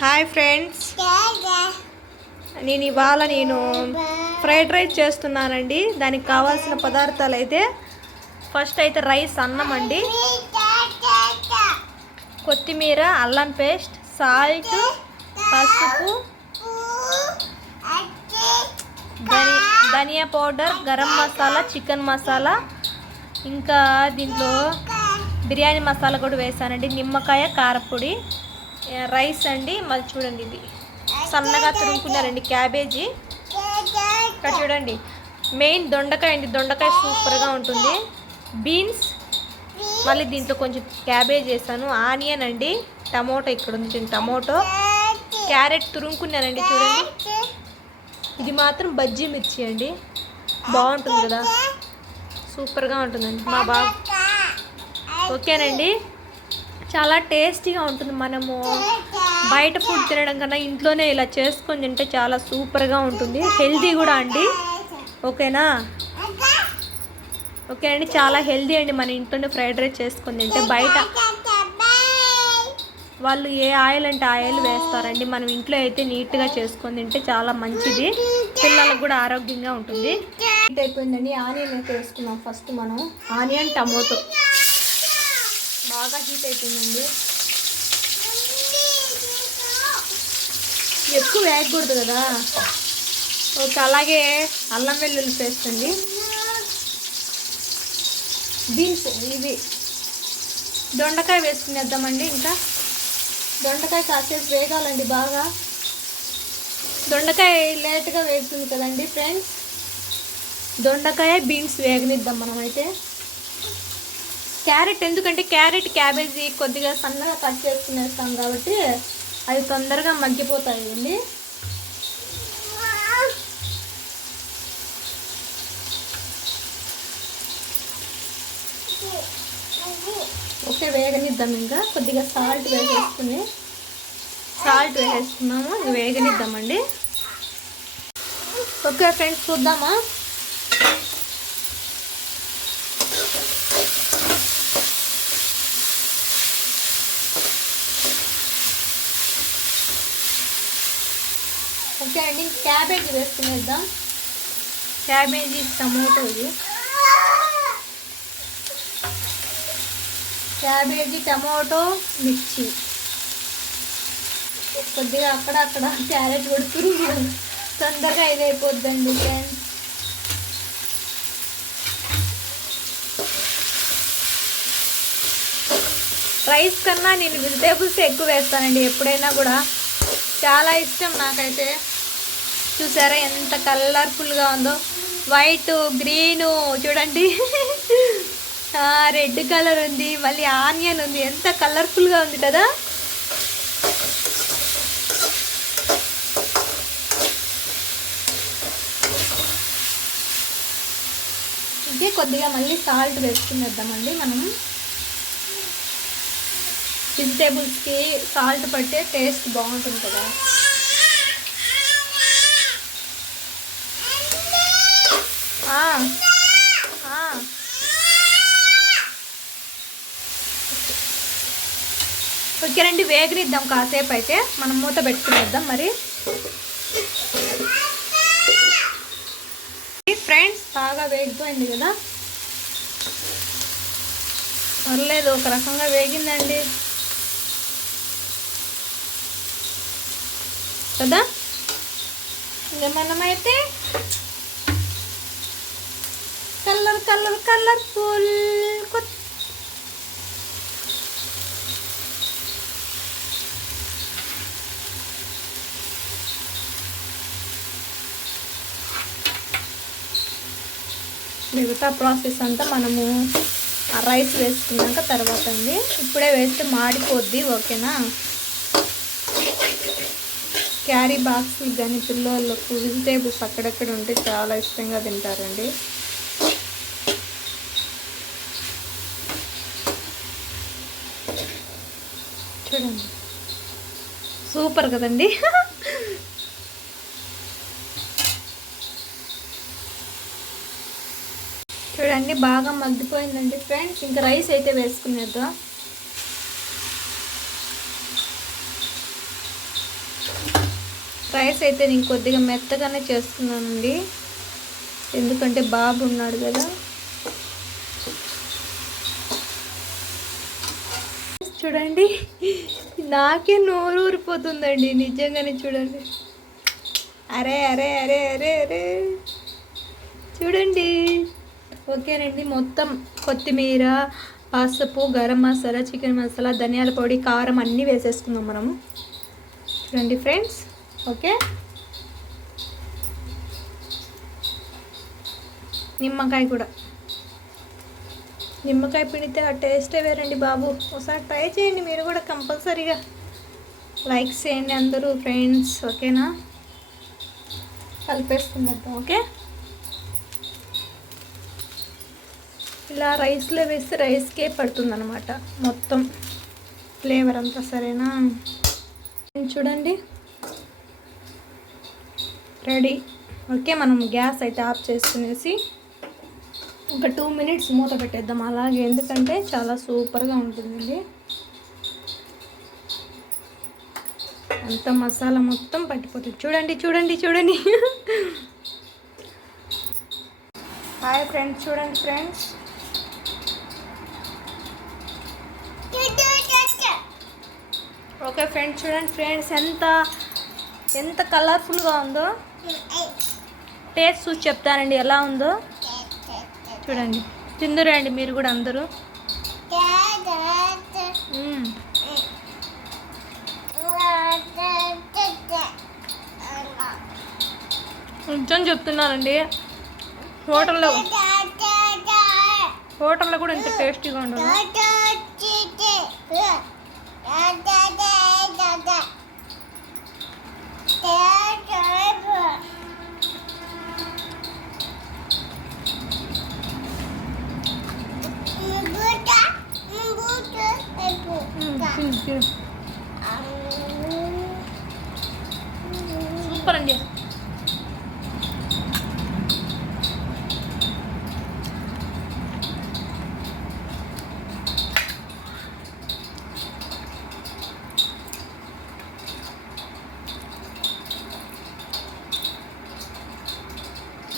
Hi friends. నేను ఇవాళ నేను ఫ్రైడ్ రైస్ చేస్తున్నానండి. దానికి కావాల్సిన పదార్థాలు అయితే ఫస్ట్ అయితే రైస్ అన్నం అండి. కొత్తిమీర అల్లం పేస్ట్ సాల్ట్ పసుపు ధని ధనియా పౌడర్ గరం మసాలా చికెన్ మసాలా ఇంకా దీంట్లో బిర్యానీ మసాలా కూడా వేసానండి. నిమ్మకాయ కారపొడి. రైస్ అండి మళ్ళీ చూడండి ఇది. సన్నగా తురుముకున్నారండి క్యాబేజీ. ఇక్కడ చూడండి మెయిన్ దొండకాయ అండి దొండకాయ సూపర్గా ఉంటుంది. బీన్స్ మళ్ళీ దీంట్లో కొంచెం క్యాబేజ్ వేసాను. ఆనియన్ అండి టమోటో ఇక్కడ ఉంది చూడండి టమోటో. క్యారెట్ తురుముకున్నానండి చూడండి. ఇది మాత్రం బజ్జీ మిర్చి అండి. బాగుంటుంది కదా. సూపర్గా ఉంటుందండి. మా బాబు. ఓకేనండి. చాలా టేస్టీగా ఉంటుంది మనము. బయట ఫుడ్ తినడం కన్నా ఇంట్లోనే ఇలా చేసుకొని తింటే చాలా సూపర్గా ఉంటుంది. హెల్దీ కూడా అండి. ఓకేనా? ఓకే అండి చాలా హెల్దీ అండి మన ఇంట్లోనే ఫ్రైడ్ రైస్ చేసుకొని తింటే. బయట వాళ్ళు ఏ ఆయిల్ అంటే ఆయిల్ వేస్తారండి. మనం ఇంట్లో అయితే నీట్గా చేసుకొని తింటే చాలా మంచిది. పిల్లలకు కూడా ఆరోగ్యంగా ఉంటుంది. అయిపోయిందండి. ఆనియన్ అయితే వేసుకున్నాం ఫస్ట్ మనం. Onion tomato. బాగా హీట్ అయిపోయిందండి. ఎక్కువ వేయకూడదు కదా. ఓకే అలాగే అల్లం వెల్లుల్లి పేస్ట్ అండి. బీన్స్ ఇవి. దొండకాయ వేసుకునేద్దామండి ఇంకా. దొండకాయ కాసేపు వేగాలండి బాగా. దొండకాయ లేట్గా వేగుతుంది కదండి ఫ్రెండ్స్ దొండకాయ బీన్స్ వేగనిద్దాం మనం అయితే క్యారెట్ ఎందుకంటే క్యారెట్ క్యాబేజీ కొద్దిగా సన్నగా కట్ చేసుకునేస్తాం కాబట్టి అవి తొందరగా మగ్గిపోతాయి అండి ఓకే వేగనిద్దాం ఇంకా. కొద్దిగా సాల్ట్ వేసేసుకుని సాల్ట్ వేసేసుకున్నాము. ఇంక వేగనిద్దామండి. ఓకే ఫ్రెండ్స్ చూద్దామా? ఓకే అండి క్యాబేజీ వేసుకునేద్దాం. క్యాబేజీ టమాటో ఇది. క్యాబేజీ టమోటో మిర్చి. కొద్దిగా అక్కడ అక్కడ క్యారెట్ కూడా తొందరగా ఇది అయిపోద్దండి ఫ్రెండ్స్ రైస్ కన్నా నేను వెజిటేబుల్స్ ఎక్కువ వేస్తానండి ఎప్పుడైనా కూడా. చాలా ఇష్టం నాకైతే. చూసారా ఎంత కలర్ఫుల్గా ఉందో? వైట్ గ్రీను చూడండి. రెడ్ కలర్ ఉంది మళ్ళీ ఆనియన్ ఉంది. ఎంత కలర్ఫుల్గా ఉంది కదా? ఇంకే కొద్దిగా మళ్ళీ సాల్ట్ వేసుకునేద్దామండి మనం. వెజిటేబుల్స్కి సాల్ట్ పట్టే టేస్ట్ బాగుంటుంది కదా ఆ, ఆ. ఓకేనండి వేగనిద్దాం కాసేపు అయితే. మనం మూత పెట్టుకునేద్దాం మరి. ఫ్రెండ్స్ బాగా వేగిపోయింది కదా? పర్లేదు ఒక రకంగా వేగిందండి. కదా? ఇంకా మనమైతే కలర్ కలర్ కలర్ఫుల్ కొత్త మిగతా ప్రాసెస్ అంతా మనము ఆ రైస్ వేసుకున్నాక తర్వాత అండి. ఇప్పుడే వేస్తే మాడిపోద్ది ఓకేనా? క్యారీ బాక్స్ కానీ పిల్లలకు వెజిటేబుల్స్ అక్కడక్కడ ఉంటే చాలా ఇష్టంగా తింటారండి. చూడండి. సూపర్ కదండి. చూడండి బాగా మగ్గిపోయిందండి ఫ్రెండ్స్. ఇంకా రైస్ అయితే వేసుకునేద్దాం. రైస్ అయితే నేను కొద్దిగా మెత్తగానే చేస్తున్నానండి ఎందుకంటే బాబు ఉన్నాడు కదా. చూడండి. నాకే నోరు ఊరిపోతుందండి నిజంగానే చూడండి. అరే అరే అరే అరే అరే. చూడండి. ఓకేనండి మొత్తం కొత్తిమీర పసుపు గరం మసాలా చికెన్ మసాలా ధనియాల పొడి కారం అన్నీ వేసేసుకుందాం మనము. చూడండి ఫ్రెండ్స్ ఓకే? నిమ్మకాయ కూడా. నిమ్మకాయ పిండితే ఆ టేస్టే వేరండి బాబు. ఒకసారి ట్రై చేయండి మీరు కూడా కంపల్సరీగా. లైక్ చేయండి అందరూ ఫ్రెండ్స్ ఓకేనా? కలిపేసుకున్నట్టు ఓకే? ఇలా రైస్లో వేస్తే రైస్కే పడుతుందనమాట మొత్తం. ఫ్లేవర్ అంతా సరేనా? చూడండి? రెడీ. ఓకే మనం గ్యాస్ అయితే ఆఫ్ చేసుకునేసి ఒక టూ మినిట్స్ మూత పెట్టేద్దాం. అలాగే ఎందుకంటే చాలా సూపర్గా ఉంటుందండి. అంత మసాలా మొత్తం పట్టిపోతుంది. చూడండి చూడండి చూడండి. హాయ్ ఫ్రెండ్స్ చూడండి ఫ్రెండ్స్. ఓకే ఫ్రెండ్స్ చూడండి ఫ్రెండ్స్ ఎంత ఎంత కలర్ఫుల్గా ఉందో. టేస్ట్ చూసి చెప్తానండి ఎలా ఉందో. చూడండి. తిందురండి మీరు కూడా అందరూ. కొంచెం చెప్తున్నానండి హోటల్లో హోటల్లో కూడా ఇంత టేస్టీగా ఉండదు. సూపర్ అండి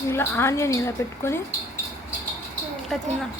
ఇలా ఆనియన్ ఇలా పెట్టుకొని ఇట్లా తిన్నాం.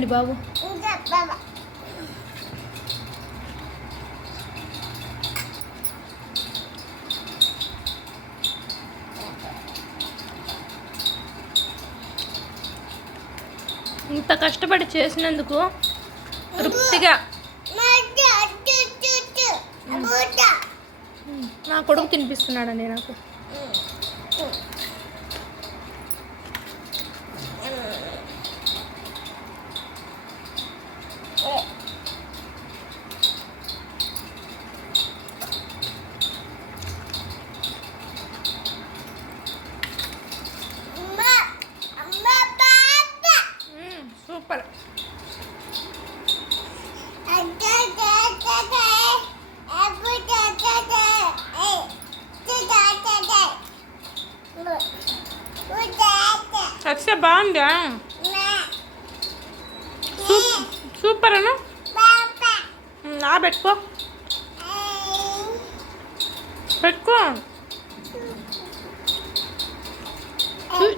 అదిరిపిందండి బాబు. ఇంత కష్టపడి చేసినందుకు తృప్తిగా. నా కొడుకు తినిపిస్తున్నాడండి నాకు. अच्छा बाँध हाँ। दिया सुपर है। ना हम्म, ना बैठ को बैठ को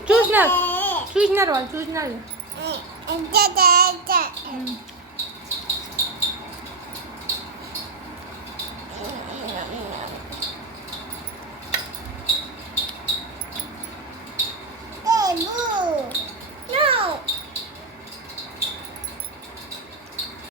चूज़ ना चूज़ ना रोल चूज़ ना हम्म। ले 嗯。